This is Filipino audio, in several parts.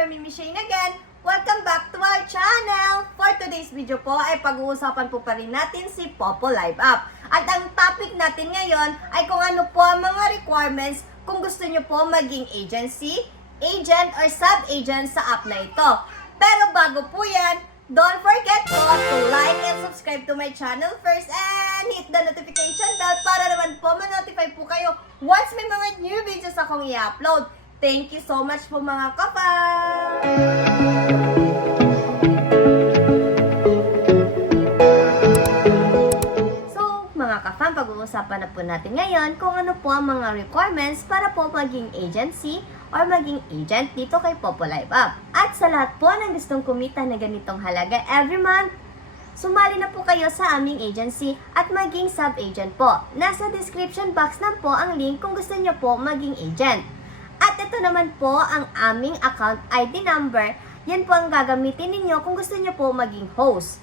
your Mimi Shane again. Welcome back to our channel. For today's video po ay pag-uusapan po pa rin natin si Popo Live Up. At ang topic natin ngayon ay kung ano po ang mga requirements kung gusto nyo po maging agency, agent, or sub-agent sa app na ito. Pero bago po yan, don't forget po to like and subscribe to my channel first and hit the notification bell para naman po ma-notify po kayo once may mga new videos akong i-upload. Thank you so much po mga kapal! So, mga kafam, pag-uusapan na po natin ngayon kung ano po ang mga requirements para po maging agency or maging agent dito kay Popo Live Up. At sa lahat po ng gustong kumita na ganitong halaga every month, sumali na po kayo sa aming agency at maging sub-agent po. Nasa description box lang po ang link kung gusto nyo po maging agent. At ito naman po ang aming account ID number. Yan po ang gagamitin ninyo kung gusto nyo po maging host.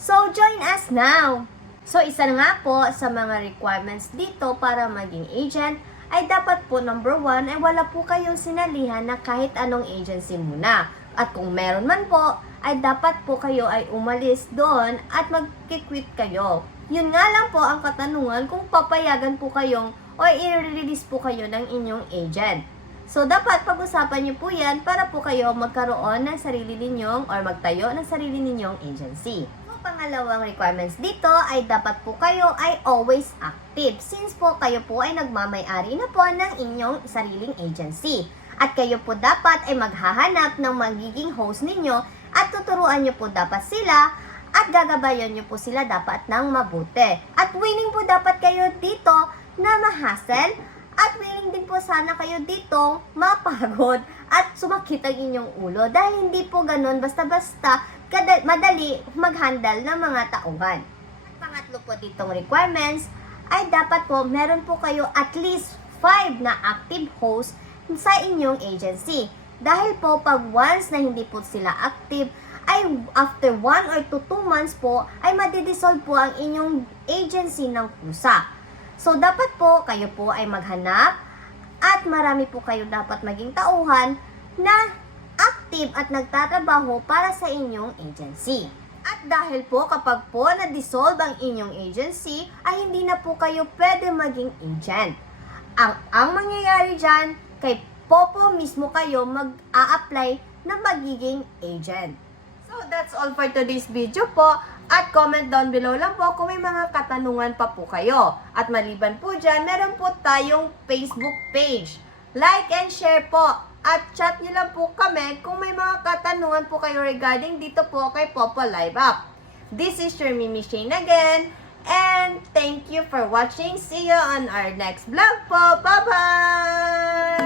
So, join us now! So, isa na nga po sa mga requirements dito para maging agent ay dapat po number 1 ay wala po kayong sinalihan na kahit anong agency muna. At kung meron man po, ay dapat po kayo ay umalis doon at mag-quit kayo. Yun nga lang po ang katanungan kung papayagan po kayong o i-release po kayo ng inyong agent. So, dapat pag-usapan niyo po yan para po kayo magkaroon ng sarili ninyong or magtayo ng sarili ninyong agency. So, pangalawang requirements dito ay dapat po kayo ay always active since po kayo po ay nagmamay-ari na po ng inyong sariling agency. At kayo po dapat ay maghahanap ng magiging host ninyo at tuturuan niyo po dapat sila at gagabayan niyo po sila dapat ng mabuti. At willing po dapat kayo dito na ma-hassle at willing din po sana kayo dito mapagod at sumakit ang inyong ulo dahil hindi po ganun basta-basta madali mag-handle ng mga tauhan. Pangatlo po ditong requirements ay dapat po meron po kayo at least 5 na active host sa inyong agency. Dahil po pag once na hindi po sila active ay after 1 or 2 months po ay madidissolve po ang inyong agency ng kusa. So, dapat po, kayo po ay maghanap at marami po kayo dapat maging tauhan na active at nagtatrabaho para sa inyong agency. At dahil po, kapag po na-dissolve ang inyong agency, ay hindi na po kayo pwede maging agent. Ang mangyayari dyan, kay Popo mismo kayo mag-a-apply na magiging agent. So, that's all for today's video po. At comment down below lang po kung may mga katanungan pa po kayo. At maliban po dyan, meron po tayong Facebook page. Like and share po. At chat nyo lang po kami kung may mga katanungan po kayo regarding dito po kay Popo Live Up. This is your Mimi Shane again. And thank you for watching. See you on our next vlog po. Bye-bye!